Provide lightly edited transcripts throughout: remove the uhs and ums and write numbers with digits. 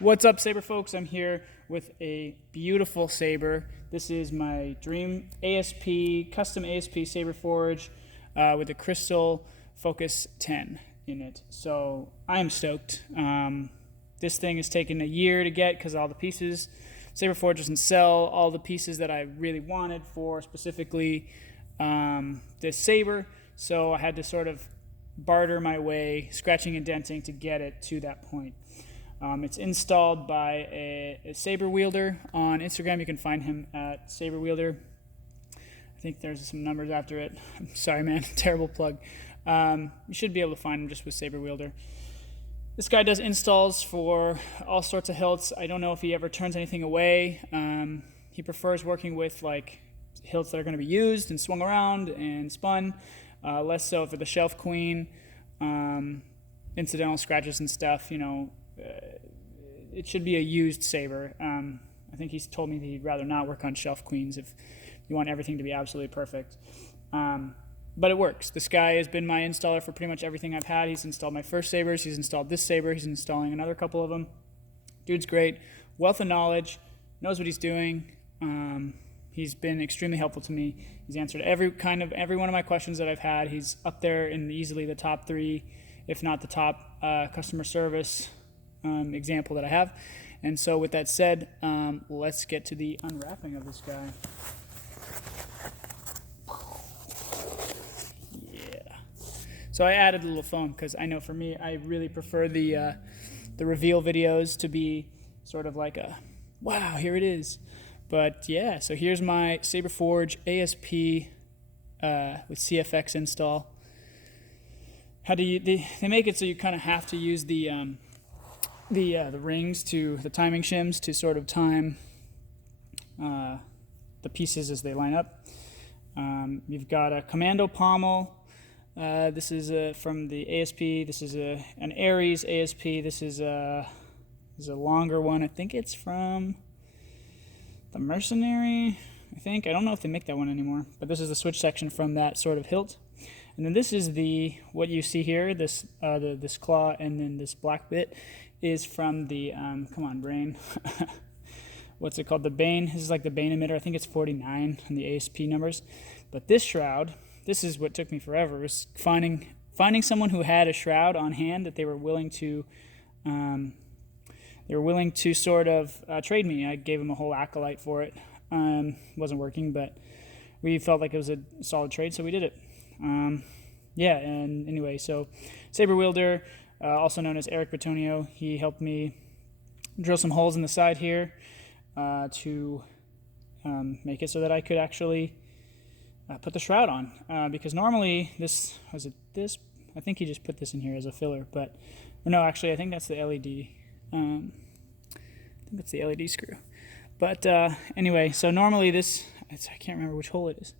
What's up, Saber folks? I'm here with a beautiful Saber. This is my dream ASP, custom ASP Saberforge with a crystal Focus 10 in it. So I am stoked. This thing has taken a year to get because all the pieces, Saberforge doesn't sell all the pieces that I really wanted for specifically this Saber. So I had to sort of barter my way, scratching and denting to get it to that point. It's installed by a Saber wielder on Instagram. You can find him at Saber wielder. I think there's some numbers after it. I'm sorry, man. Terrible plug. You should be able to find him just with Saber wielder. This guy does installs for all sorts of hilts. I don't know if he ever turns anything away. He prefers working with like hilts that are going to be used and swung around and spun. Less so for the shelf queen, incidental scratches and stuff. You know, it should be a used Saber. I think he's told me that he'd rather not work on shelf queens if you want everything to be absolutely perfect. But it works. This guy has been my installer for pretty much everything I've had. He's installed my first Sabers. He's installed this Saber. He's installing another couple of them. Dude's great. Wealth of knowledge. Knows what he's doing. He's been extremely helpful to me. He's answered every one of my questions that I've had. He's up there in easily the top 3, if not the top customer service example that I have. And so with that said, let's get to the unwrapping of this guy. Yeah. So I added a little foam because I know for me, I really prefer the reveal videos to be sort of like a, wow, here it is. But yeah, so here's my Saberforge ASP with CFX install. How do you? They make it so you kind of have to use the rings to the timing shims to sort of time the pieces as they line up. You've got a commando pommel. This is from the ASP. This is an Aries ASP. This is a longer one. I think it's from the Mercenary, I think. I don't know if they make that one anymore, but this is the switch section from that sort of hilt. And then this is what you see here, this claw, and then this black bit is from the, come on, brain. What's it called? The Bane. This is like the Bane emitter. I think it's 49 on the ASP numbers. But this shroud, this is what took me forever, was finding someone who had a shroud on hand that they were willing to sort of trade me. I gave him a whole acolyte for it. Wasn't working, but we felt like it was a solid trade, so we did it. Yeah, and anyway, so Saber wielder, also known as Eric Batonio, he helped me drill some holes in the side here to make it so that I could actually put the shroud on. Because normally I think he just put this in here as a filler, but no, actually I think that's the LED. I think that's the LED screw. But anyway, so normally I can't remember which hole it is.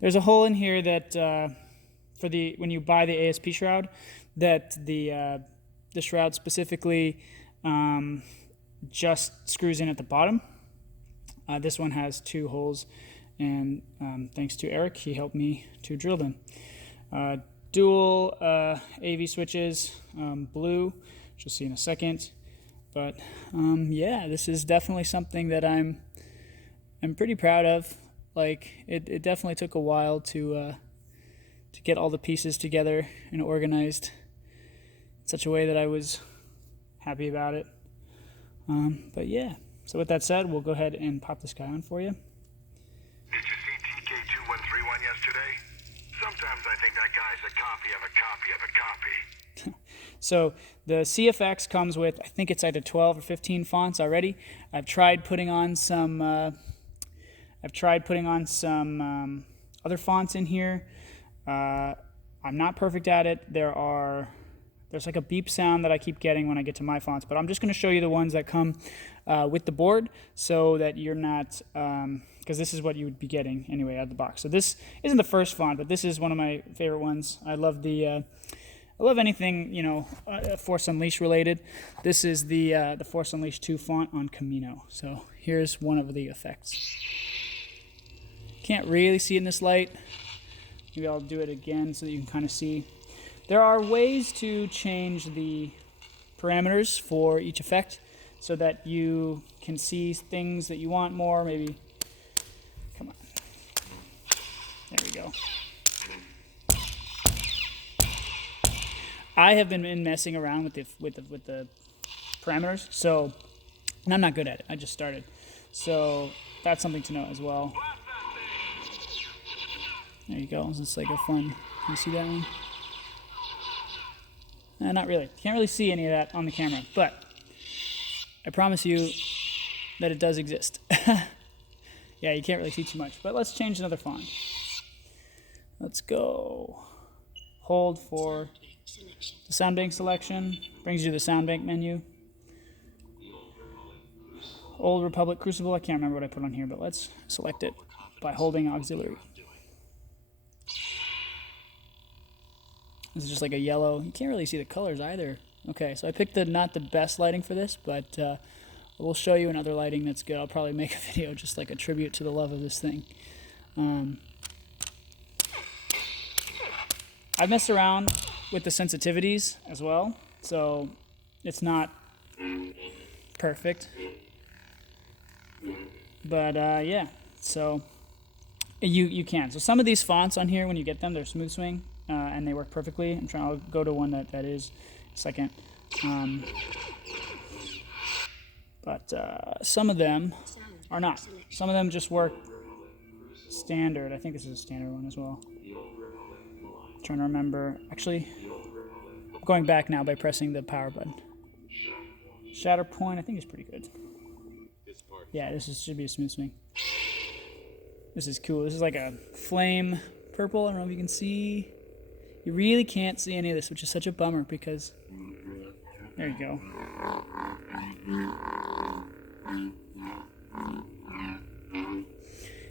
There's a hole in here that when you buy the ASP shroud, that the shroud specifically just screws in at the bottom. This one has 2 holes, and thanks to Eric, he helped me to drill them. Dual AV switches, blue, which you'll see in a second. But yeah, this is definitely something that I'm pretty proud of. Like it definitely took a while to get all the pieces together and organized in such a way that I was happy about it. But yeah, so with that said, we'll go ahead and pop this guy on for you. Did you see TK2131 yesterday? Sometimes I think that guy's a copy of a copy of a copy. So the CFX comes with, I think it's either 12 or 15 fonts already. I've tried putting on some other fonts in here. I'm not perfect at it. There's like a beep sound that I keep getting when I get to my fonts, but I'm just going to show you the ones that come with the board so that you're not, because this is what you would be getting anyway out of the box. So this isn't the first font, but this is one of my favorite ones. I love anything, you know, Force Unleashed related. This is the Force Unleashed 2 font on Camino. So here's one of the effects. Can't really see it in this light. Maybe I'll do it again so that you can kind of see. There are ways to change the parameters for each effect. so that you can see things that you want more. Maybe, come on, there we go. I have been messing around with the parameters, so, and I'm not good at it. I just started, so that's something to know as well. There you go. This is like a fun. You see that one? Not really. Can't really see any of that on the camera, but I promise you that it does exist. Yeah, you can't really see too much, but let's change another font. Let's go. Hold for the sound bank selection. Brings you to the sound bank menu. Old Republic Crucible. I can't remember what I put on here, but let's select it by holding auxiliary. This is just like a yellow. You can't really see the colors either. Okay, so I picked not the best lighting for this, but we'll show you another lighting that's good. I'll probably make a video just like a tribute to the love of this thing. I've messed around with the sensitivities as well, so it's not perfect. But yeah, so you can. So some of these fonts on here, when you get them, they're smooth swing. And they work perfectly. I'll go to one that is second. But some of them are not. Some of them just work standard. I think this is a standard one as well. I'm trying to remember. Actually, I'm going back now by pressing the power button. Shatter point, I think is pretty good. Yeah, should be a smooth swing. This is cool. This is like a flame purple. I don't know if you can see. You really can't see any of this, which is such a bummer because, there you go.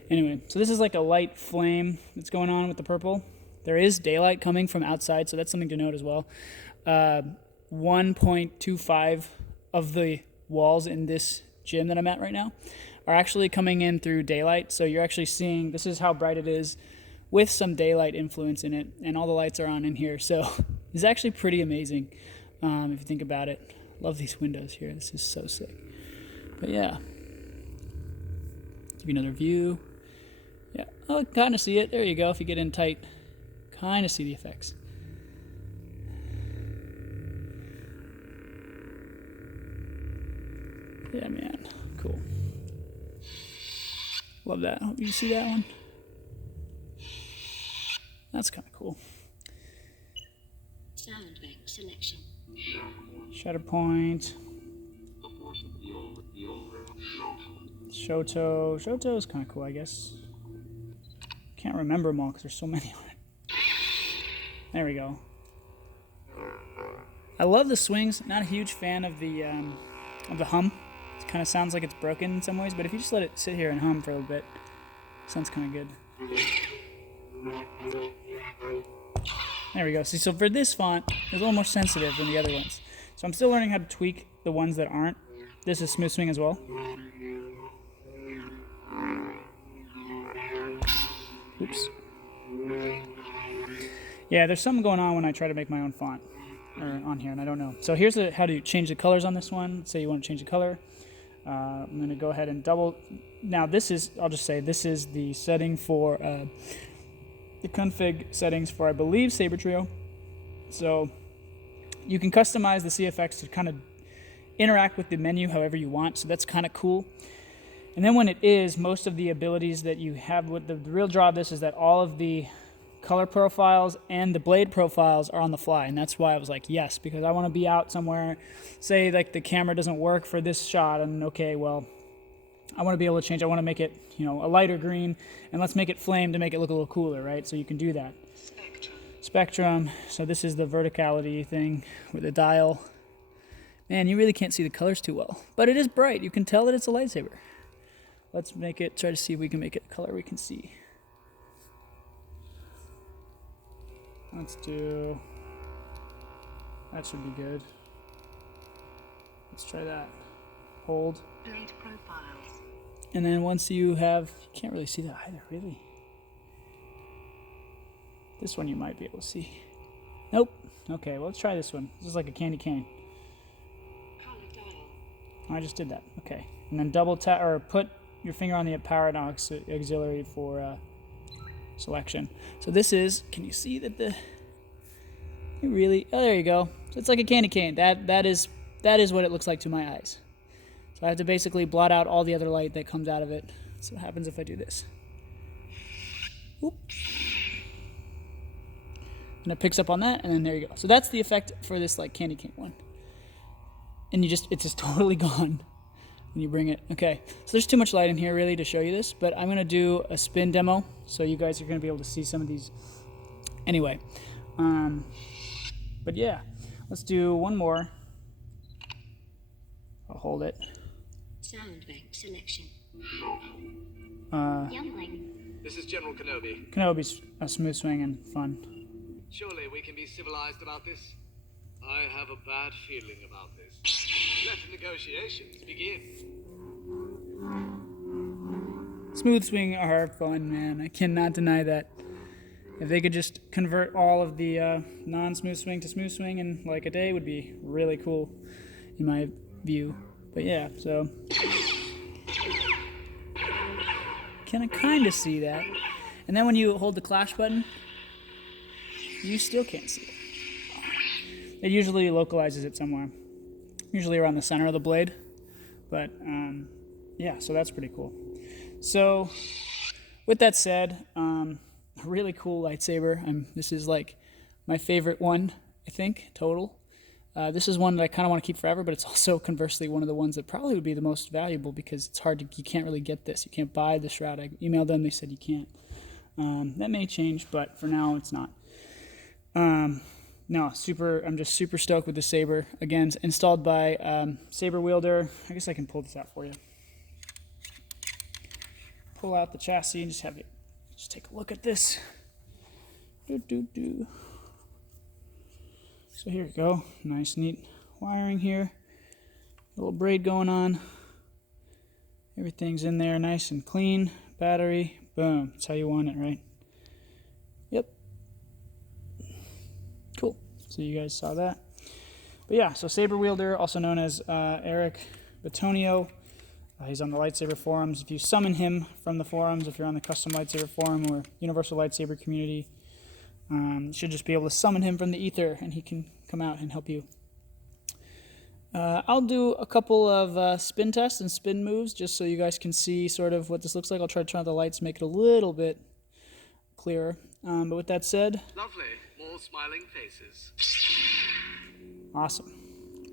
Anyway, so this is like a light flame that's going on with the purple. There is daylight coming from outside, so that's something to note as well. 1.25 of the walls in this gym that I'm at right now are actually coming in through daylight, so you're actually seeing, this is how bright it is, with some daylight influence in it, and all the lights are on in here, so it's actually pretty amazing if you think about it. Love these windows here. This is so sick. But yeah, give you another view. Yeah, oh, kind of see it. There you go. If you get in tight, kind of see the effects. Yeah, man, cool. Love that. Hope you see that one. That's kind of cool. Sound bank selection. Shatter point. Shoto. Shoto is kind of cool, I guess. Can't remember them all because there's so many on it. There we go. I love the swings. Not a huge fan of the hum. It kind of sounds like it's broken in some ways, but if you just let it sit here and hum for a little bit, it sounds kind of good. There we go. See, so for this font, it's a little more sensitive than the other ones. So I'm still learning how to tweak the ones that aren't. This is smooth swing as well. Oops. Yeah, there's something going on when I try to make my own font on here, and I don't know. So here's how to change the colors on this one. Say you want to change the color. I'm going to go ahead and double. Now this is, I'll just say, this is the setting for the config settings for, I believe, Saber Trio. So you can customize the CFX to kind of interact with the menu however you want. So that's kind of cool. And then when it is, most of the abilities that you have, with the real draw of this is that all of the color profiles and the blade profiles are on the fly, and that's why I was like, yes, because I want to be out somewhere, say like the camera doesn't work for this shot, and okay, well, I want to be able to change. I want to make it, you know, a lighter green, and let's make it flame to make it look a little cooler, right? So you can do that. Spectrum. So this is the verticality thing with the dial. Man, you really can't see the colors too well, but it is bright. You can tell that it's a lightsaber. Let's make it, try to see if we can make it a color we can see. Let's do, that should be good. Let's try that. Hold. Blade profiles. And then once you have, you can't really see that either, really. This one you might be able to see. Nope. Okay, well, let's try this one. This is like a candy cane. Color dial. I just did that. Okay. And then double tap or put your finger on the power and auxiliary for selection. So this is, can you see that oh, there you go. So it's like a candy cane. That is what it looks like to my eyes. So I have to basically blot out all the other light that comes out of it. So what happens if I do this? Whoop. And it picks up on that, and then there you go. So that's the effect for this like candy cane one. And it's just totally gone when you bring it. Okay, so there's too much light in here really to show you this, but I'm gonna do a spin demo, so you guys are gonna be able to see some of these. Anyway, but yeah, let's do one more. I'll hold it. Sound bank selection. Youngling. This is General Kenobi. Kenobi's a smooth swing and fun. Surely we can be civilized about this? I have a bad feeling about this. Let the negotiations begin. Smooth swing are fun, man. I cannot deny that. If they could just convert all of the non-smooth swing to smooth swing in like a day, would be really cool, in my view. But yeah, so can I kind of see that? And then when you hold the clash button, you still can't see it. It usually localizes it somewhere, usually around the center of the blade. But yeah, so that's pretty cool. So with that said, a really cool lightsaber. This is like my favorite one, I think, total. This is one that I kind of want to keep forever, but it's also conversely one of the ones that probably would be the most valuable because it's hard to, you can't really get this. You can't buy the shroud. I emailed them, they said you can't. That may change, but for now it's not. No, I'm just super stoked with the Saber. Again, it's installed by Saber Wielder. I guess I can pull this out for you. Pull out the chassis and just have you just take a look at this. So here we go. Nice, neat wiring here. A little braid going on. Everything's in there nice and clean. Battery, boom. That's how you want it, right? Yep. Cool. So you guys saw that. But yeah, so Saber Wielder, also known as Eric Batonio. He's on the lightsaber forums. If you summon him from the forums, if you're on the custom lightsaber forum or universal lightsaber community, you should just be able to summon him from the ether and he can come out and help you. I'll do a couple of spin tests and spin moves just so you guys can see sort of what this looks like. I'll try to turn on the lights, make it a little bit clearer. But with that said... Lovely. More smiling faces. Awesome.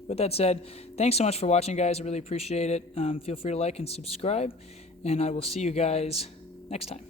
With that said, thanks so much for watching, guys. I really appreciate it. Feel free to like and subscribe, and I will see you guys next time.